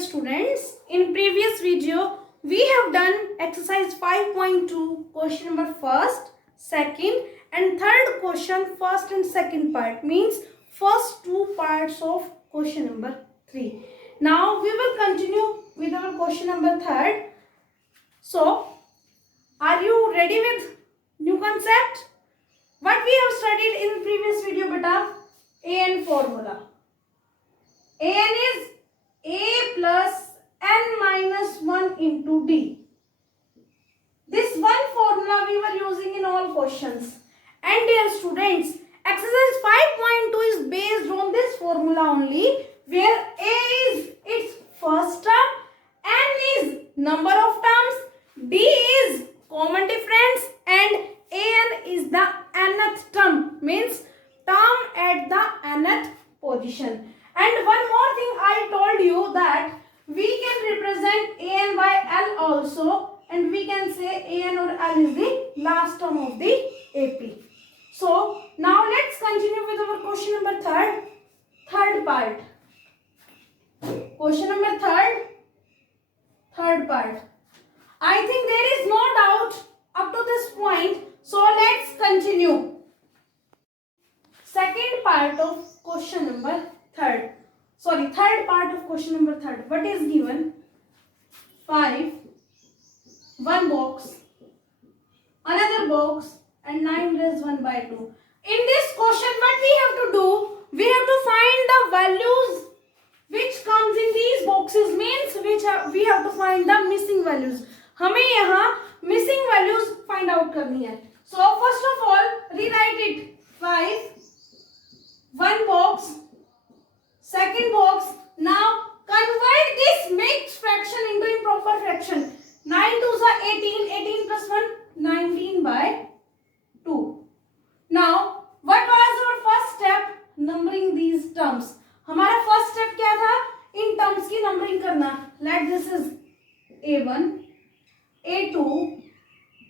students, in previous video we have done exercise 5.2 question number first, second and third question, first and second part, means first two parts of question number 3. Now we will continue with our question number third. So are you ready with new concept? What we have studied in previous video beta? AN formula. AN is A plus N minus 1 into D. This one formula we were using in all questions. And dear students, exercise 5.2 is based on this formula only, where A is its first term, N is number of terms, D is common difference, and AN is the nth term, means term at the nth position. And one more thing I told you that we can represent AN by L also, and we can say AN or L is the last term of the AP. So now let's continue with our question number third part. Question number third part. I think there is no doubt up to this point, so let's continue. Second part of question number third part of question number third. What is given? 5, one box, another box, and 9 raised 1 by 2. In this question, what we have to do? We have to find the values which comes in these boxes, means we have to find the missing values. हमें यहाँ missing values find out करनी है. So first of all, rewrite it. 5, one box, second box. Now convert this mixed fraction into improper fraction. 9 2s are 18, 18 plus 1, 19 by 2. Now what was our first step? Numbering these terms. हमारा first step क्या था? इन terms की numbering करना. Let this is A1, A2,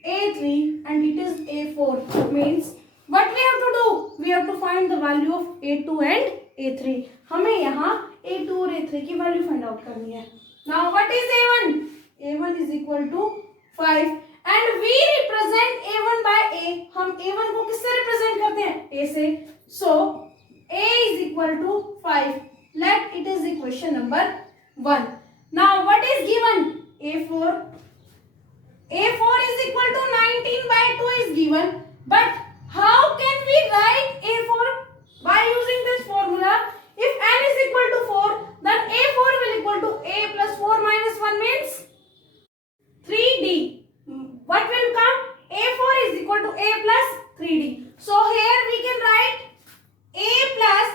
A3 and it is A4. Means what we have to do? We have to find the value of A2 and A3. हमें यहाँ A2 और A3 की value find out करनी है. Now what is A1? A1 is equal to 5 and we represent A1 by A. हम A1 को किससे represent करते हैं? A से. So A is equal to 5. Let it is equation number 1. Now what is given? A4. A4 is equal to 19 by 2 is given. But how can we write A4? By using this formula. If N is equal to 4, then A4 will equal to A plus 4 minus 1 means 3D. What will come? A4 is equal to A plus 3D. So here we can write A plus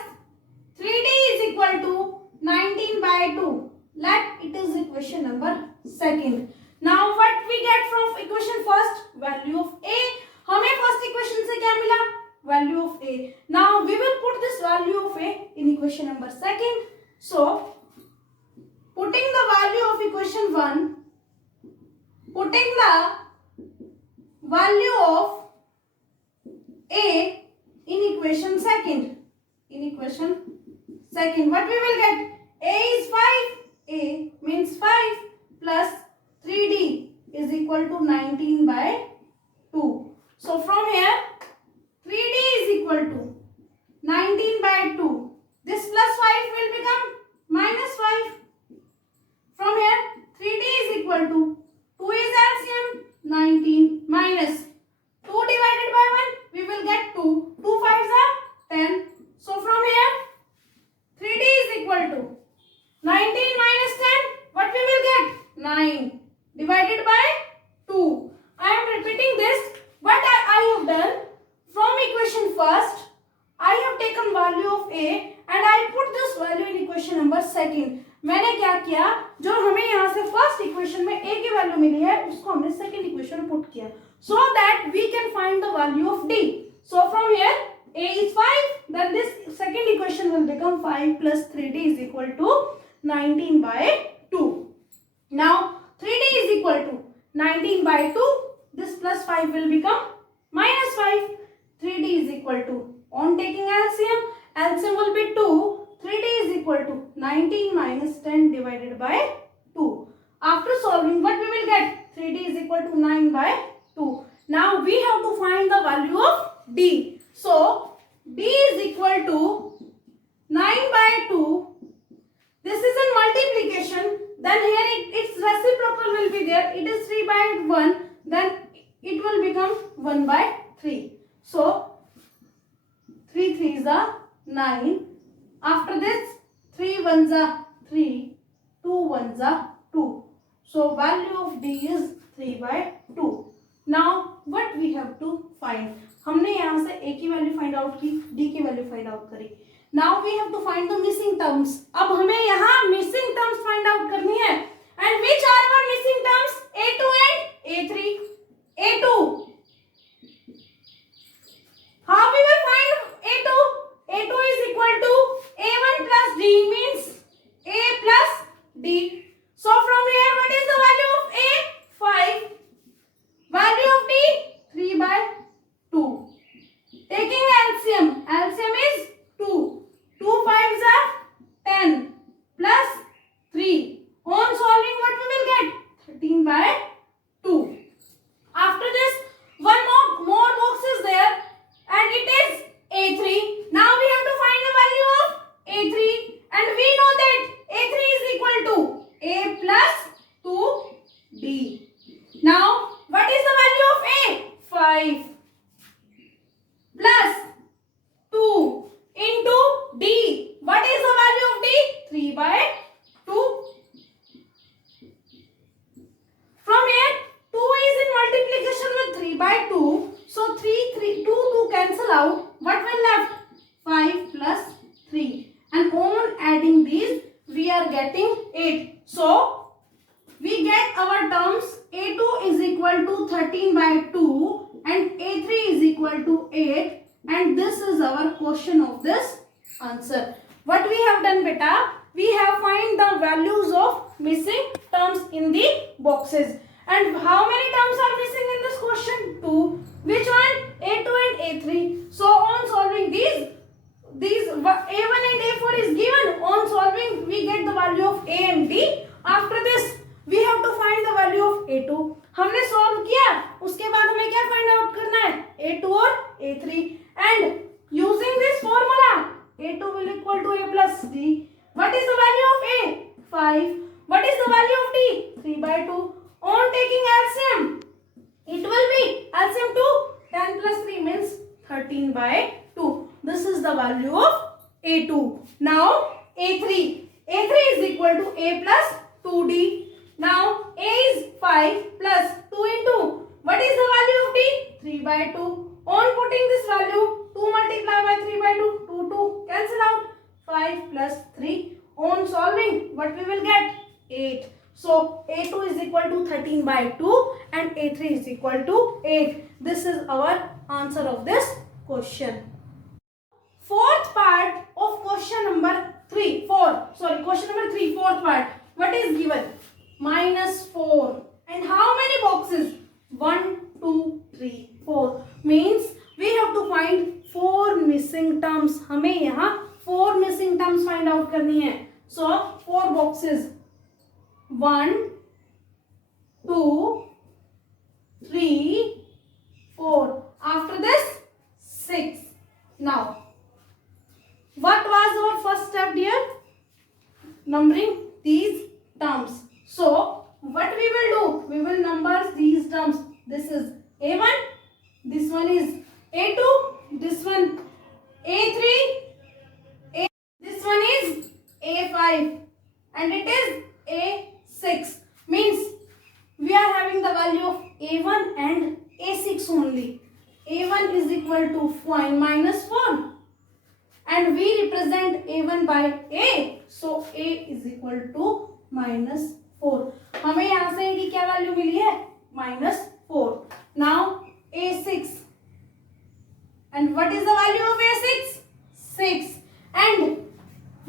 3D is equal to 19 by 2. Let it is equation number second. Now what we get from equation first? Value of A. हमें first equation से क्या मिला? Value of A. Now we will put this value of A in equation number second. So putting the value of equation 1, putting the value of A in equation second. In equation second, what we will get? A is 5. A means 5 plus 3D is equal to 19 by 2. So from here 3D is equal to 19 by 2. This plus 5 will become minus 5. From here 3D is equal to 2 is LCM 19 minus 2 divided by 1 we will get 2. 2 5s are 10. So from here 3D is equal to 19 minus 10. What we will get? 9 divided by 2. I am repeating this. What I have done, from equation first, I have taken value of A and I put this value in equation number second. मैंने क्या किया? जो हमें यहाँ से first equation में A की value मिली है, उसको हमने second equation में put किया, so that we can find the value of D. So from here A is 5, then this second equation will become 5 plus 3D is equal to 19 by 2. Now 3D is equal to 19 by 2. This plus 5 will become minus 5. 3D is equal to, on taking LCM will be 2. 3D is equal equal to 19 minus 10 divided by 2. After solving, what we will get? 3d is equal to 9 by 2. Now we have to find the value of d. So d is equal to 9 by 2. This is in multiplication. Then here its reciprocal will be there. It is 3 by 1. Then it will become 1 by 3. So 3 3s are 9. After this 3 1s are 3. 2 1s are 2. So value of d is 3 by 2. Now what we have to find? हमने यहाँ से a की वैल्यू find out की, d की वैल्यू find out करी. Now we have to find the missing terms. अब हमें यहाँ मिसिंग टर्म्स फाइंड आउट करनी है. And which are our missing terms? a2 and a3. a2, how we will find a2? a2 is equal to a1 plus d means a plus d. So from here what is the value of a? 5. Value of d? 3 by 2. Taking LCM. LCM is 2. 2 5s are 10 plus 3. On solving what we will get? 13 by 2. After this one more box is there and it is a3. Now we have to find the value of a3 and we know that a3 is equal to a plus 2d. Now what is the value of a? 5 plus 2 into d. What is the value of d? 3 by 2. From here 2 is in multiplication with 3 by 2. So 2 cancel out. What will left? 5 plus 3. And on adding these we are getting 8. So we get our terms a2 is equal to 13 by 2 and a3 is equal to 8. And this is our question of this answer. What we have done, beta? We have find the values of missing terms in the boxes. And how many terms are missing in this question? 2. Which one? a2 and a3. So on solving these a1 and a4 is given. On solving we get the value of a and d. After this we have to find the value of a2. हमने solve किया, उसके बाद हमें क्या find out करना है? a2 और a3. And using this formula a2 will equal to a plus d. What is the value of a? 5. What is the value of d? 3 by 2. On taking LCM, it will be LCM 2. 10 plus 3 means 13 by 2. This is the value of a2. Now a3. a3 is equal to a plus 2d. Now a is 5 plus 2 into what is the value of d? 3 by 2. On putting this value 2 multiplied by 3 by 2, 2 cancel out. 5 plus 3. On solving what we will get? 8. So a2 is equal to 13 by 2 and a3 is equal to 8. This is our answer of this question. Fourth part of question number 3. Question number 3, fourth part. What is given? -4. And how many boxes? 1, 2, 3, 4. Means we have to find 4 missing terms. हमें यहाँ 4 missing terms find out करनी है. So 4 boxes. 1, 2, 3, 4. After this 6. Now what was our first step dear? Numbering these terms. So what we will do? We will number these terms. This is a1, this one is a2, this one a3, this one is a5 and it is a6. Means we are having the value of a1 and a6 only. a1 is equal to -4 and we represent a1 by a. So a is equal to -4. हमें यहाँ से की क्या value मिली है? -4. Now a6 and what is the value of a6? 6. And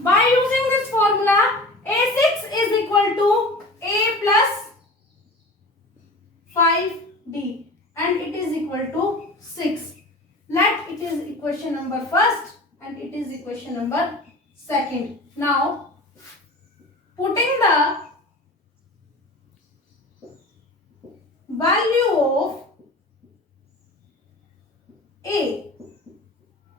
by using this formula a6 is equal to a plus 5d and it is equal to 6. Let it is equation number first and it is equation number second. Now putting the value of A,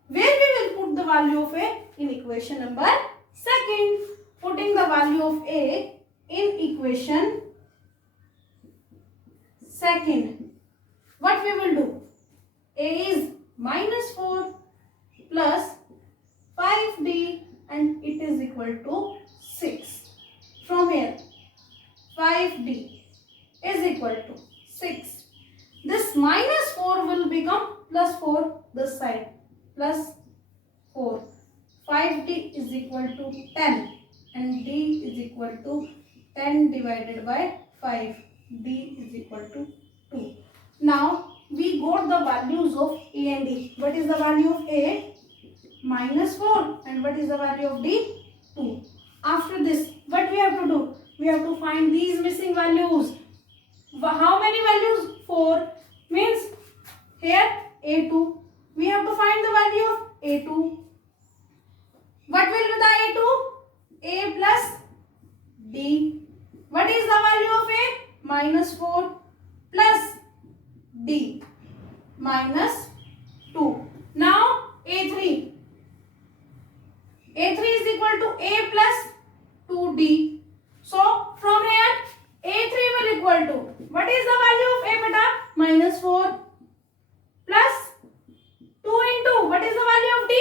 where we will put the value of A? In equation number second. Putting the value of A in equation second. What we will do? A is minus 4 plus 5D and it is equal to 6. From here 5D is equal to 6. This minus 4 will become plus 4 this side, plus 4. 5D is equal to 10 and D is equal to 10 divided by 5. D is equal to 2. Now we got the values of A and D. What is the value of A? Minus 4. And what is the value of D? 2. After this, what we have to do? We have to find these missing values. How many values? 4. Means here A2. We have to find the value of A2. What will be the A2? A plus D. What is the value of A? Minus 4 plus D minus 2. Now A3. A3 is equal to A plus 2D. So from here A3 will equal to, what is the value of A beta? Minus 4 plus 2 into, what is the value of D?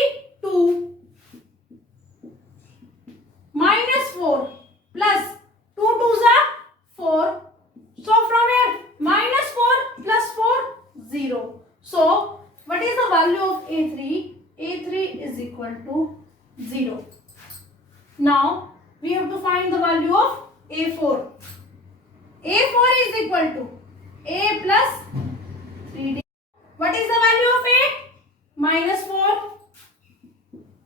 2. Minus 4 plus 2 2s are 4. So from here minus 4 plus 4, 0. So what is the value of A3? A3 is equal to 0. Now we have to find the value of A4. A4 is equal to A plus 3D. What is the value of A? Minus 4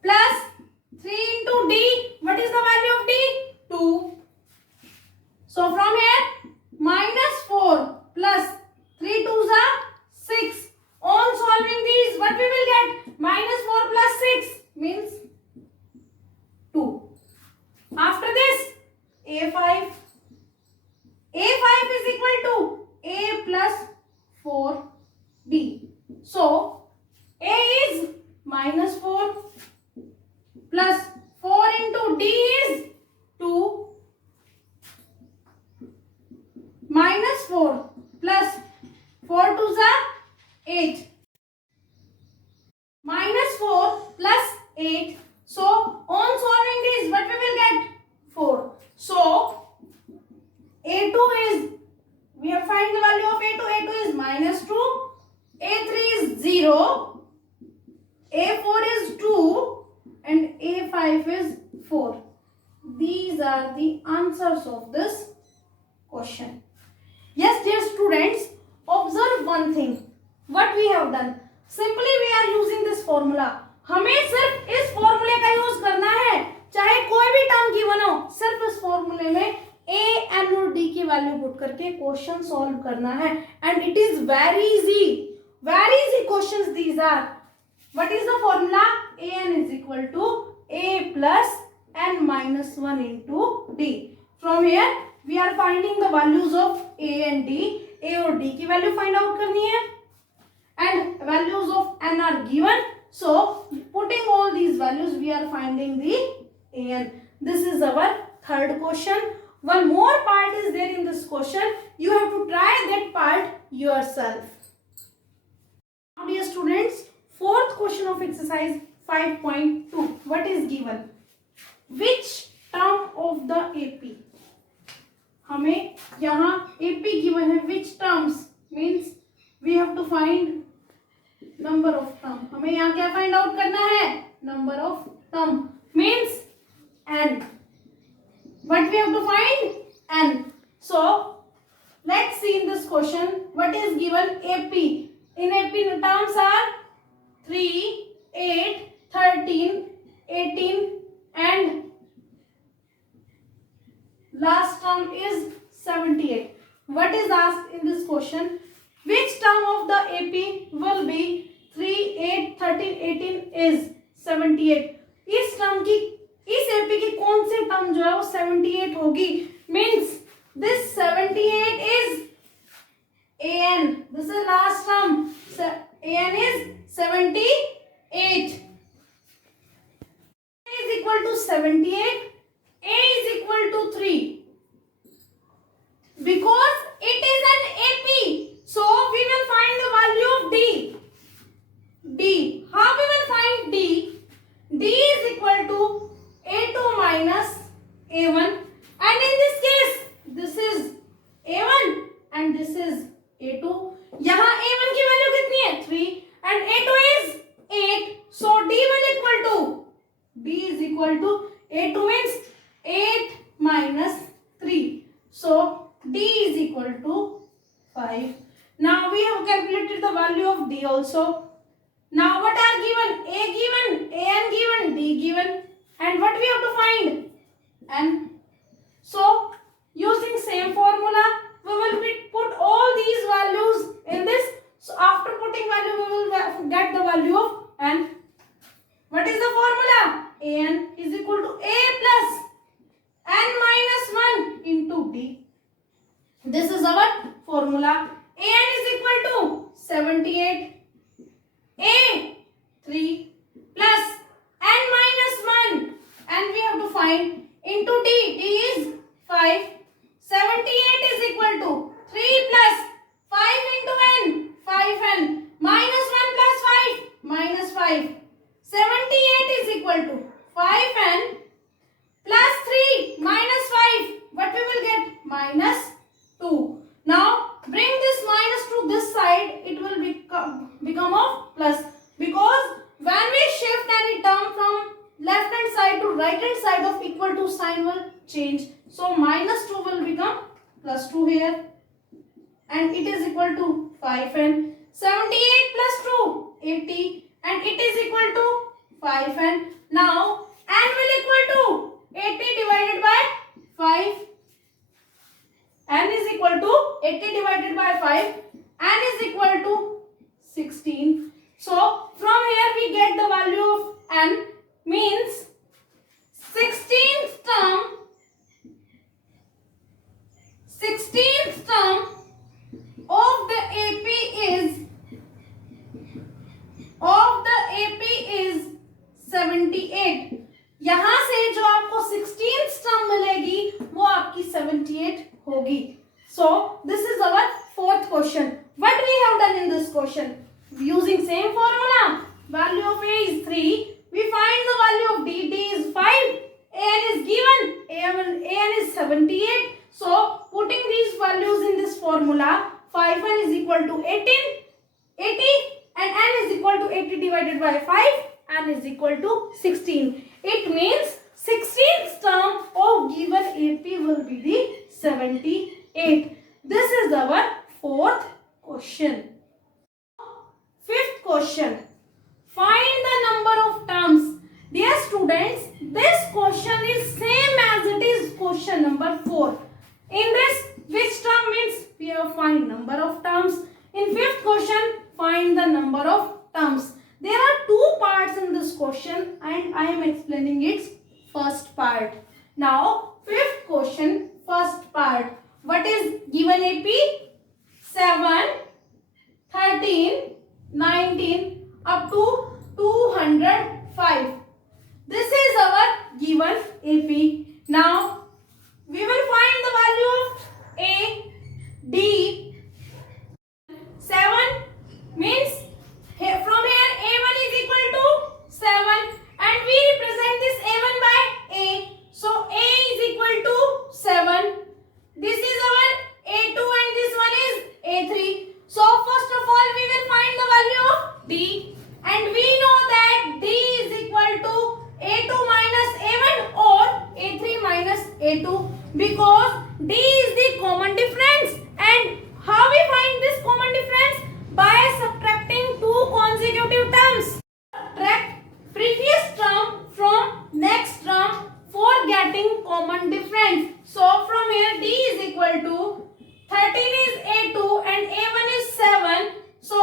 plus 3 into D. What is the value of D? 2. So from here minus 4 plus 3 2s are 6. On solving these, what we will get? Minus 4 plus 6 means 2. After this, A5. A5 is equal to A plus 4B. So A is minus 4 plus 4 into D is 2. Minus 4 plus 4 2s are 8. Minus 4 plus 8. So on solving this, what we will get? 4. So A2 is, we have find the value of A2. A2 is minus 2. A3 is 0. A4 is 2. And A5 is 4. These are the answers of this question. Yes, dear students, observe one thing. What we have done? Simply we are using this formula. हमें सिर्फ इस फॉर्मूले का use करना है, चाहे कोई भी टर्म गिवन हो, सिर्फ इस फॉर्मूले में A, N और D की वैल्यू पुट करके क्वेश्चन सॉल्व करना है. And it is very easy questions these are. What is the formula? AN is equal to A plus N minus 1 into D. From here we are finding the values of A and D. A और D की वैल्यू find out करनी है and values of N are given. So putting all these values we are finding the AN. This is our third question. One more part is there in this question. You have to try that part yourself. Now dear students, fourth question of exercise 5.2. What is given? Which term of the AP? हमें यहाँ AP given है. Which terms means we have to find number of term. हमें यहाँ क्या find out करना है? Number of term means N. What we have to find? N. So let's see in this question what is given. AP. In AP terms are 3, 8, 13, 18 and last term is 78. What is asked in this question? Which term of the AP will be 3, 8, 13, 18 is 78? इस term की 78, A is equal to 3. Because it is an AP, so we will find the value of D. D. How we will find D? D is equal to A2 minus A1. And in this case, this is A1 and this is A2. यहाँ A1 की value कितनी है? 3 and A2 is 8. So D will equal to, D is equal to A2 means 8 minus 3. So D is equal to 5. Now we have calculated the value of D also. Now what are given? A given, An given, D given, and what we have to find? N. So using same formula, we will put all these values in this. So after putting value, we will get the value of N. What is the formula? An is equal to A plus N minus 1 into D. This is our formula. An is equal to 78. A 3 plus N minus 1, and we have to find into D. D is 5. 78 is equal to 3 plus 5 into N. 5N minus 1 plus 5 minus 5. 78 is equal to 5N plus 3 minus 5. What we will get? Minus 2. Now bring this minus to this side. It will become of plus, because when we shift any term from left hand side to right hand side of equal to sign will change. So minus 2 will become plus 2 here, and it is equal to 5N. 78 plus 2, 80, and it is equal to 5N. Now N will equal to 80 divided by 5. N is equal to 80 divided by 5. N is equal to 16. So from here we get the value of N, means 16th term of the AP is 78. यहाँ से जो आपको 16th term मिलेगी वो आपकी 78 होगी. So this is our fourth question. What we have done in this question? Using same formula, value of A is 3. We find the value of D. D is 5. An is given. An is 78. So putting these values in this formula, 5N is equal to 80, and N is equal to 80 divided by 5. N is equal to 16. It means 16th term of given AP will be the 78. This is our fourth question. Fifth question. Find the number of terms. Dear students, this question is same as it is question number 4. In this, which term means we have find number of terms. In fifth question, find the number of terms. There are two parts in this question and I am explaining its first part. Now, fifth question, first part. What is given AP? 7, 13, 19 up to 205. This is our given AP. Now, we will find the value of A, D. 7 means from here A1 is equal to 7 and we represent this A1 by A. So A is equal to 7. This is our A2 and this one is A3. So first of all we will find the value of D, and we know that D is equal to A2 minus A1 or A3 minus A2, because D is the common difference. And how we find this common difference? By subtracting two consecutive terms. Subtract previous term from next term for getting common difference. So from here D is equal to 13 is A2 and A1 is 7. So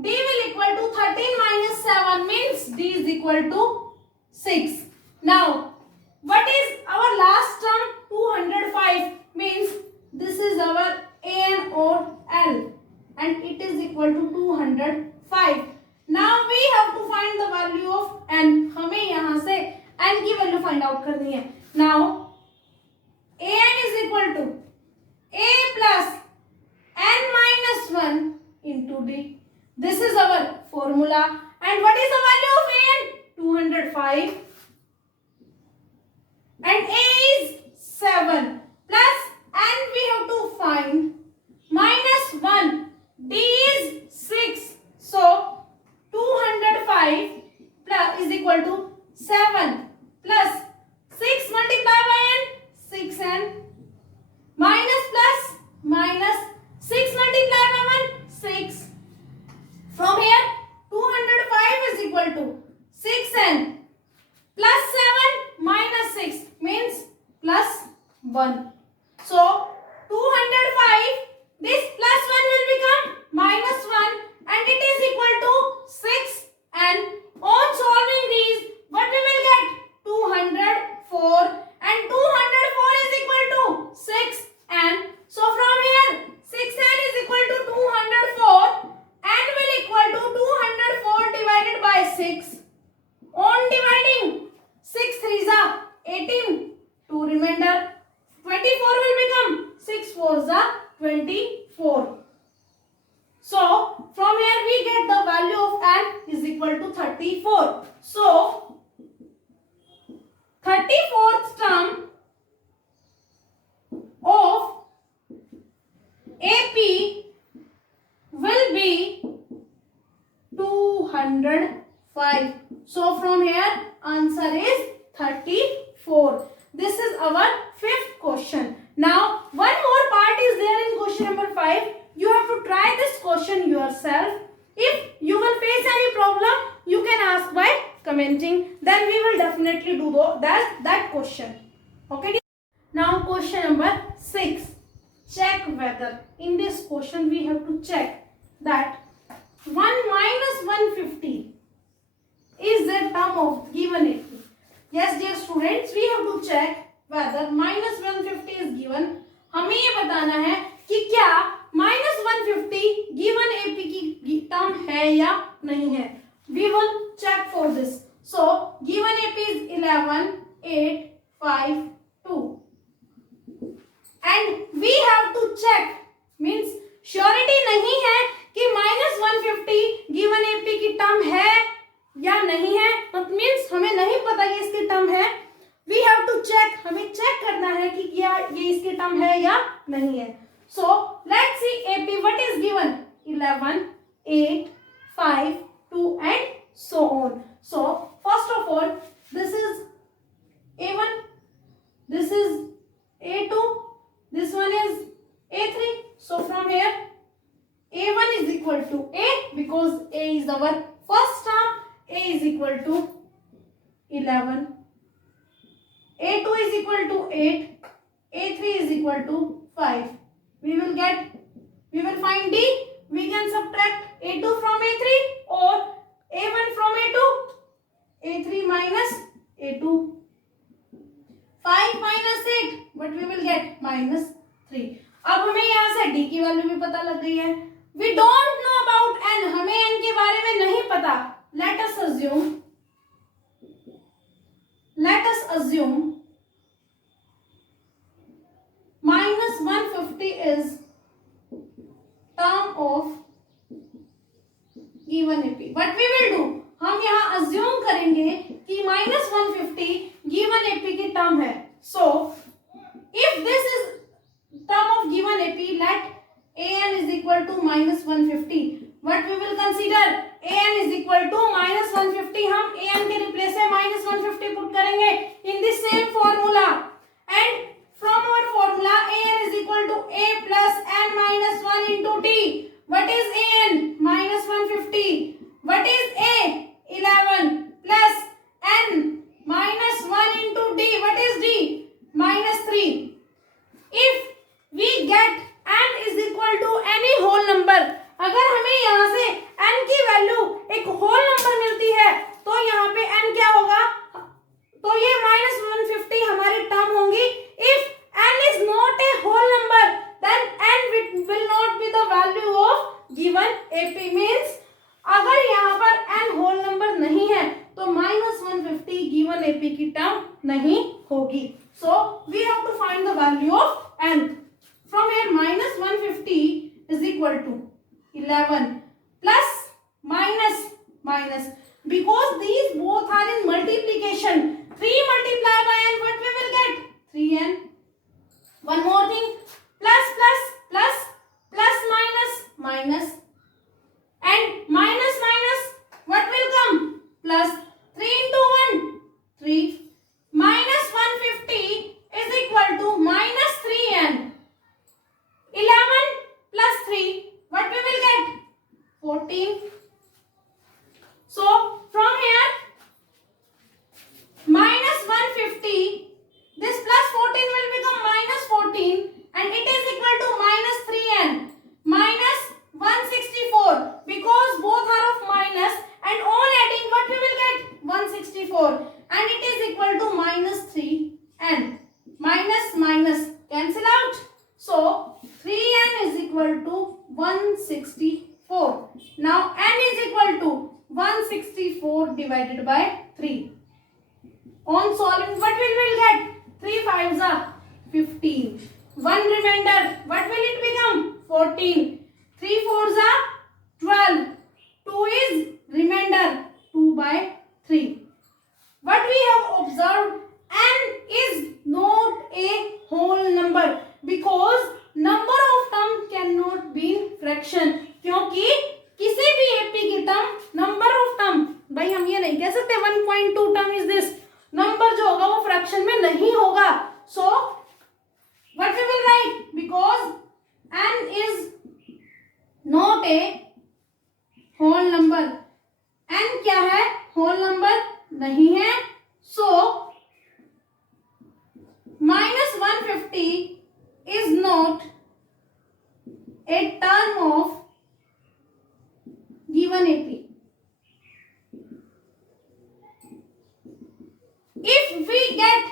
D will equal to 13 minus 7 means D is equal to 6. Now what is our last term? 205 means this is our An or L and it is equal to 205. Now we have to find the value of N. हमें यहाँ से N की value find out solve करनी है. Now an is equal to a plus n minus 1 into d. This is our formula. And what is the value of an? 205. And a is 7 plus n we have to find minus 1. d is 6. So 205 plus is equal to 7 plus 6 multiplied by n, 6n, minus plus minus 6 multiplied by 1, 6. From here 205 is equal to 6n plus 7 minus 6 means plus 1. So 205, this plus 1 will become minus 1 and it is equal to 6. And on solving these, what we will get? 204, and 204 is equal to 6n. So from here 6n is equal to 204, n will equal to 204 divided by 6. On dividing, 6 3s are 18, 2 remainder, 24 will become 6 4s are 24. So from here we get the value of n is equal to 34. So 34th term of AP will be 205. So from here answer is 34. This is our fifth question. Now one more part is there in question number 5. You have to try this question yourself. If you will face any problem, you can ask by commenting. Then we will definitely do that question. Okay. Now question number 6. Check whether. In this question we have to check that 1 minus 150 is the term of given AP. Yes dear students, we have to check whether minus 150 is given. हमें ये बताना है कि क्या minus 150 given AP की term है या नहीं है. We will check for this. So given AP is 11, 8, 5, 2. And we have to check, means surety नहीं है कि minus 150 given AP की टर्म है या नहीं है. मीन्स हमें नहीं पता कि इसकी टर्म है. We have to check. हमें चेक करना है कि क्या ये इसकी टर्म है या नहीं है. So let's see AP. What is given? 11, 8, 5, 2 and so on. So first of all, this is A1, this is A2, this one is A3. So from here A1 is equal to A because A is our first term. A is equal to 11. A2 is equal to 8. A3 is equal to 5. We will find D. We can subtract A2 from A3 or A1 from A2. A3 minus A2. 5 minus 8. But we will get minus 3. अब हमें यहाँ से D की value भी पता लग गई है. We don't know about N. हमें N के बारे में नहीं पता. Let us assume minus 150 is term of given AP. What we will do? हम यहाँ assume करेंगे कि minus 150 given AP की term है. So if this is term of given AP, let AN is equal to minus 150. What we will consider? AN is equal to minus 150. हम AN के replace में minus 150 put करेंगे in the same formula. And from our formula, AN is equal to A plus N minus 1 into T. What is AN? Minus 150. What is A? 11 plus N minus 1 into D. What is D? Minus 3. If we get N is equal to any whole number, अगर हमें यहाँ से n की value एक whole number मिलती है तो यहाँ नहीं होगी. So we have to find the value of n. From here minus 150 is equal to 11 plus minus because these both are in multiplication. 3 multiplied by n, what we will get? 3n. One more thing, plus minus and minus what will come? Plus 3 into 1, 3. Minus 150 is equal to minus 3n. 11 plus 3, what we will get? 14. So from here minus 150, this plus 14 will become minus 14 and it is equal to minus 3n. Minus 164 because both are of minus and all adding, what we will get? 164 and it is equal to minus 3n. Minus cancel out. So 3n is equal to 164. Now n is equal to 164 divided by 3. On solving, what will we get? 3 5s are 15. 1 remainder, what will it become? 14. 3 4s are 12. 2 is remainder, 2 by 3. What we have observed, n is not a whole number because number of term cannot be fraction. क्योंकि किसी भी AP की term number of term, भाई हम ये नहीं कह सकते 1.2 टर्म इज दिस, नंबर जो होगा वो फ्रैक्शन में नहीं होगा. So what we will write, because n is not a whole number. n क्या है? होल नंबर नहीं है. सो minus 150 is not a term of given AP. If we get